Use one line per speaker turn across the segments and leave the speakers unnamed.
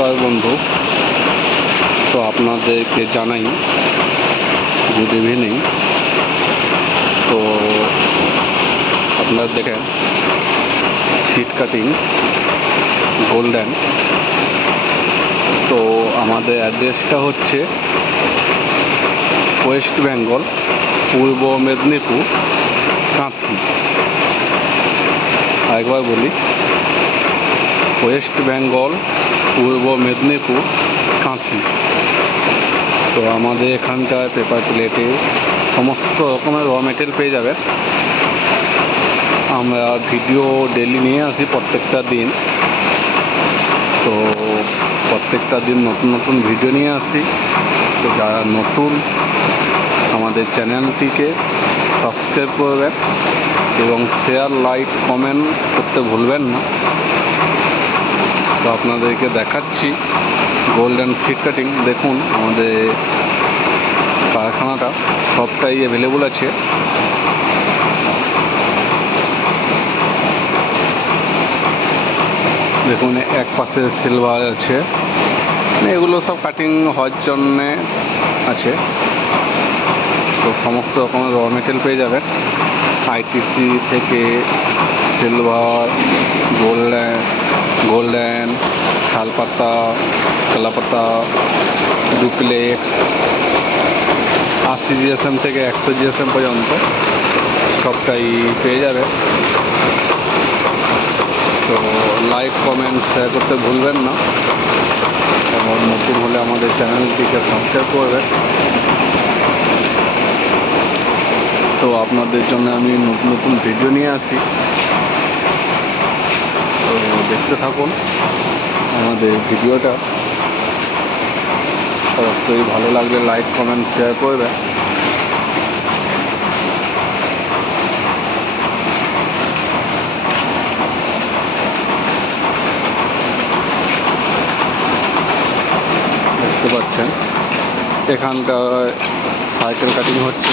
নমস্কার বন্ধু। তো আপনাদেরকে জানাই গুড ইভিনিং তো আপনারা দেখেন সিট কাটিং গোল্ডেন তো আমাদের অ্যাড্রেসটা হচ্ছে ওয়েস্ট বেঙ্গল পূর্ব মেদিনীপুর, কাঁথি। আরেকবার বলি ওয়েস্ট বেঙ্গল পূর্ব মেদিনীপুর, কাঁথি। তো আমাদের এখানটায় পেপার প্লেটে সমস্ত রকমের র মেটেরিয়াল পেয়ে যাবে আমরা ভিডিও ডেলি নিয়ে আসি প্রত্যেকটা দিন। তো প্রত্যেকটা দিন নতুন নতুন ভিডিও নিয়ে আসি। তো যারা নতুন আমাদের চ্যানেলটিকে সাবস্ক্রাইব করবেন এবং শেয়ার লাইক কমেন্ট করতে ভুলবেন না। তো আপনাদেরকে দেখাচ্ছি গোল্ডেন সিট কাটিং দেখুন, আমাদের কারখানাটা সবটাই অ্যাভেলেবল আছে। দেখুন, এক পাশে সিলভার আছে। এগুলো সব কাটিং হওয়ার জন্যে আছে। তো সমস্ত রকমের র মেটেরিয়াল পেয়ে যাবেন। আইটিসি থেকে সিলভার, গোল্ডেন গোল্ডেন, শালপাতা, কালাপাতা, ডুপ্লেক্স, আশি জিএসএম থেকে একশো জিএসএম পর্যন্ত সবটাই পেয়ে যাবে। তো লাইক, কমেন্ট শেয়ার করতে ভুলবেন না। এবং নতুন হলে আমাদের চ্যানেলটিকে সাবস্ক্রাইব করবেন। তো আপনাদের জন্য আমি নতুন নতুন ভিডিও নিয়ে আসি। তো দেখতে থাকুন আমাদের ভিডিওটা। অবশ্যই ভালো লাগলে লাইক কমেন্ট শেয়ার করবেন। দেখতে পাচ্ছেন, এখানটায় সাইকেল কাটিং হচ্ছে।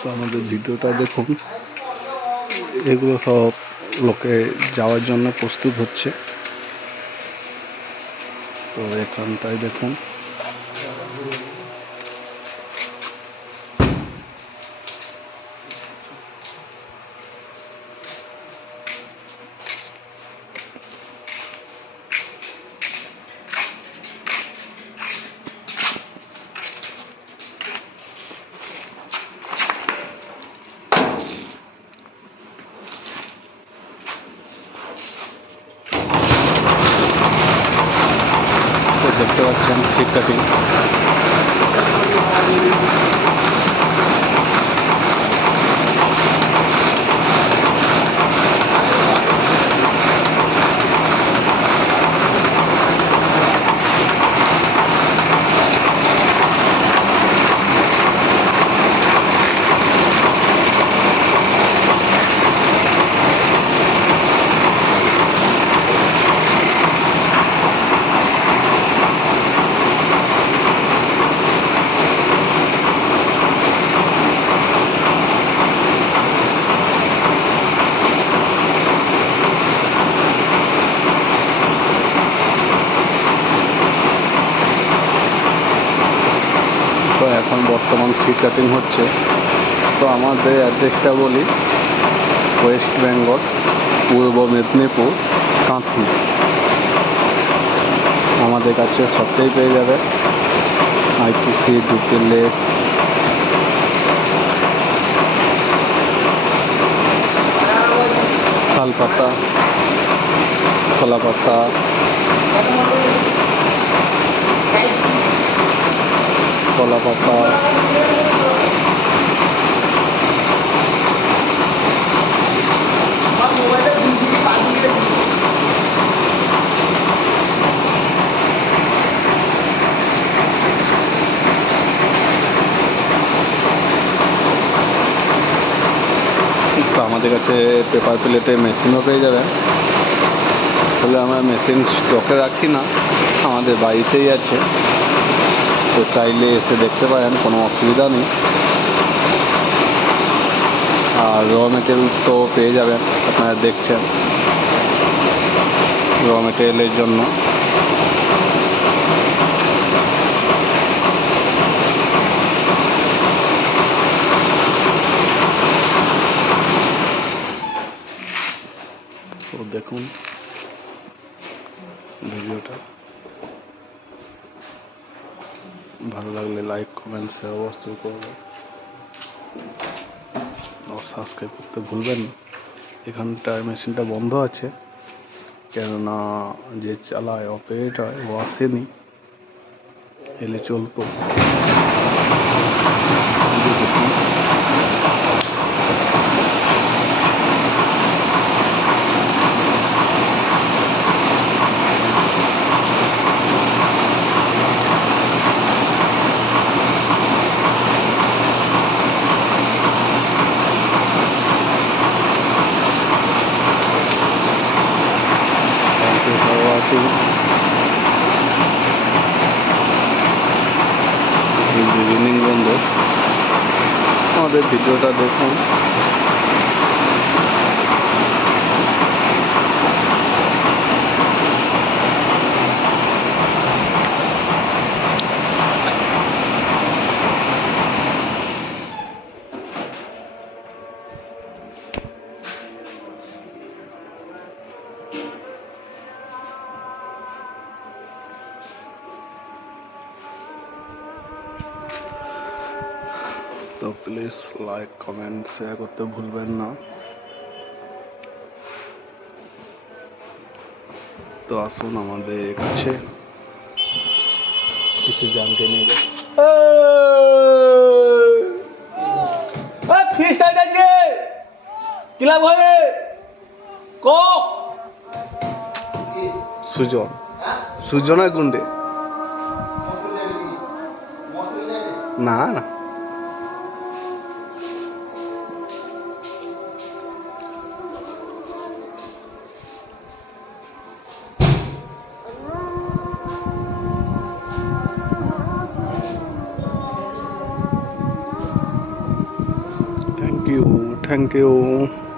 তো আমাদের ভিডিওটা দেখুন এগুলো সব লোকে যাওয়ার জন্য প্রস্তুত হচ্ছে। তো এখানটায় দেখুন তো দেখতে পাচ্ছেন সিট কাটিং তো এখন সিট কাটিং হচ্ছে। তো আমাদের অ্যাড্রেসটা বলি ওয়েস্ট বেঙ্গল পূর্ব মেদিনীপুর, কাঁথি। আমাদের কাছে সবটাই পেয়ে যাবে। আইটিসি ডুপ্লেক্স শালপাতা, কলাপাতা। কলা পাতা আমাদের কাছে পেপার প্লেটে মেশিনও পেয়ে যাবেন। তাহলে আমরা মেশিন স্টকে রাখি না, আমাদের বাড়িতেই আছে। তো চাইলে এসে দেখতে পারেন, কোনো অসুবিধা নেই। আর র মেটেরিয়াল তো পেয়ে যাবেন, আপনারা দেখছেন। র মেটেরিয়ালের জন্য। দেখুন, ভিডিওটা। ভালো লাগলে লাইক কমেন্ট শেয়ার অবশ্যই করবেন আর সাবস্ক্রাইব করতে ভুলবেন এখানটায় মেশিনটা বন্ধ আছে। কেননা যে চালায় অপারেটর ও আসেনি। এলে চলতো এই যে দেখুন Thank watching. ইভিনিং বন্ধু আমাদের ভিডিওটা দেখুন তো প্লিজ লাইক কমেন্ট শেয়ার করতে ভুলবেন না। তো আসুন আমাদের কাছে। কিছু জানতে নিয়ে
আছে কিলাম ঘরে কক!
সুজন। সুজনা গুন্ডে। না না। thank you.